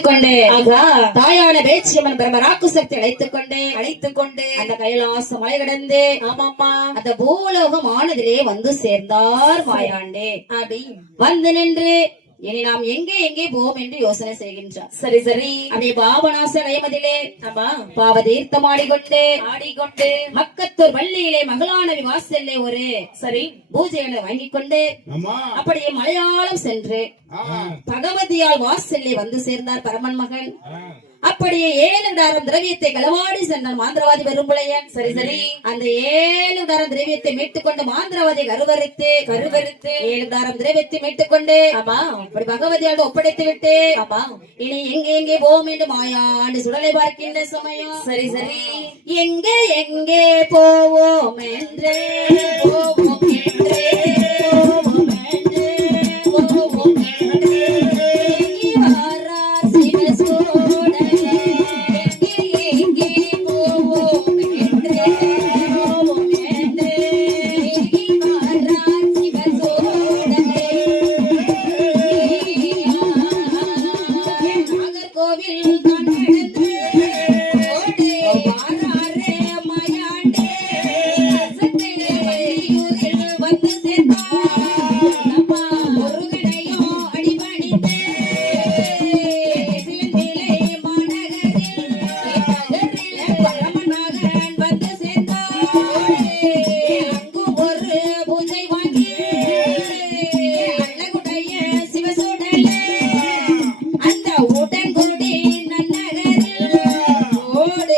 கொண்டு தாயான பேச்சியம்மன் பிரம்மராக்கு சக்தி அழைத்துக் கொண்டு அழைத்துக் கொண்டு அந்த கைலாச மலை கடந்து ஆமாம்மா அந்த பூலோகம் ஆனதிலே வந்து சேர்ந்தார் மாயாண்டே. அப்படி வந்து நின்று இனி நாம் எங்கே எங்கே போவோம் என்று யோசனை செய்கின்றார். சரி சரி அப்படியே பாபநாச கயமதிலே ஆமா. பாவ தீர்த்தமாடிக்கொண்டு ஆடிக்கொண்டு மக்கத்தூர் வள்ளியிலே மகளானவி வாசல்லே ஒரு சரி பூஜைகளை வாங்கிக் கொண்டு அம்மா அப்படியே மலையாளம் சென்று பகவதியால் வாசல்லே வந்து சேர்ந்தார் பரமன் மகன். அப்படியே ஏழு டாரம் திரவியத்தை களவாடி சென்றான் மாந்திரவாதி பெரும்புளையன் சரி சரி. அந்த ஏழு டாரம் திரவியத்தை மீட்டுக் கொண்டு மாந்திரவாதி கருவறுத்து கருவறுத்து ஏழு டாரம் திரவியத்தை மீட்டுக் கொண்டு ஆமா அப்படி பகவதியோடு ஒப்படைத்து விட்டு ஆமா இனி எங்கே எங்கே போவோம் என்று மாயாண்டு சுடலை பார்க்கின்ற சமயம். சரி சரி. எங்கே எங்கே போவோம் என்றே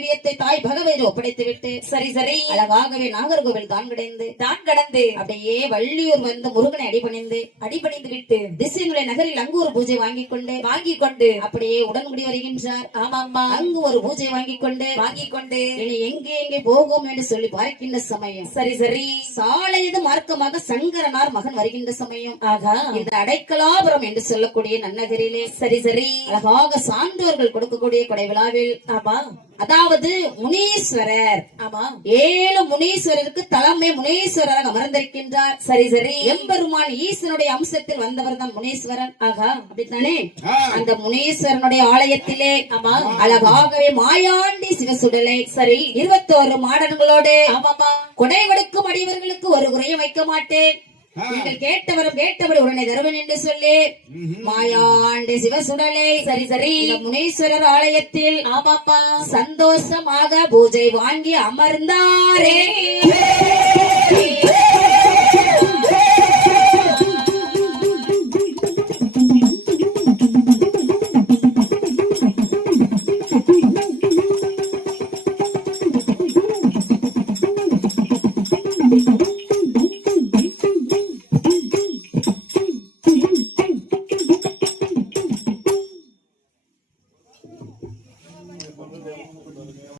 நாரம் திரவியத்தை தாய் பகவதி ஒப்படைத்து விட்டு சரி சரி. அழகாகவே நாகர்கோவில் தான் கிடைந்து தான் கடந்து அப்படியே வள்ளியூர் வந்து முருகனை அடிபணிந்து அடிபணிந்து விட்டு திசையினுடைய நகரில் அங்கு ஒரு பூஜை வாங்கிக் கொண்டு வாங்கிக் கொண்டு அப்படியே உடன்குடி வருகின்றார். ஆமாம்மா. அங்கு ஒரு பூஜை வாங்கிக் கொண்டு வாங்கிக் கொண்டு இனி எங்கே எங்கே போகும் என்று சொல்லி பார்க்கின்ற சமயம். சரி சரி. சாலையது மார்க்கமாக சங்கரனார் மகன் வருகின்ற சமயம். ஆகா. இந்த அடைக்கலாபுரம் என்று சொல்லக்கூடிய நன்னகரிலே. சரி சரி. அழகாக சான்றோர்கள் கொடுக்கக்கூடிய கொடை விழாவில் ஆமா. அதாவது முனீஸ்வரர். ஆமா. ஏழு முனீஸ்வரருக்கு தலைமை முனீஸ்வரராக அமர்ந்திருக்கின்றார். சரி சரி. எம்பெருமான் ஈசனுடைய அம்சத்தில் வந்தவர் தான் முனீஸ்வரன். ஆகா அப்படித்தானே? அந்த முனீஸ்வரனுடைய ஆலயத்திலே ஆமா. அழகாகவே மாயாண்டி சிவசுடலை சரி. இருபத்தோரு மாடன்களோடு ஆமாம்மா. கொடை கொடுக்கும் அடியவர்களுக்கு ஒரு குறையும் வைக்க மாட்டேன். நீங்கள் கேட்டவரும் கேட்டபடி உடனே தருவன் என்று சொல்லி. மாயாண்டி சிவசுடலை சரி சரி முனீஸ்வரர் ஆலயத்தில் ஆமாம்மா சந்தோஷமாக பூஜை வாங்கி அமர்ந்தாரே.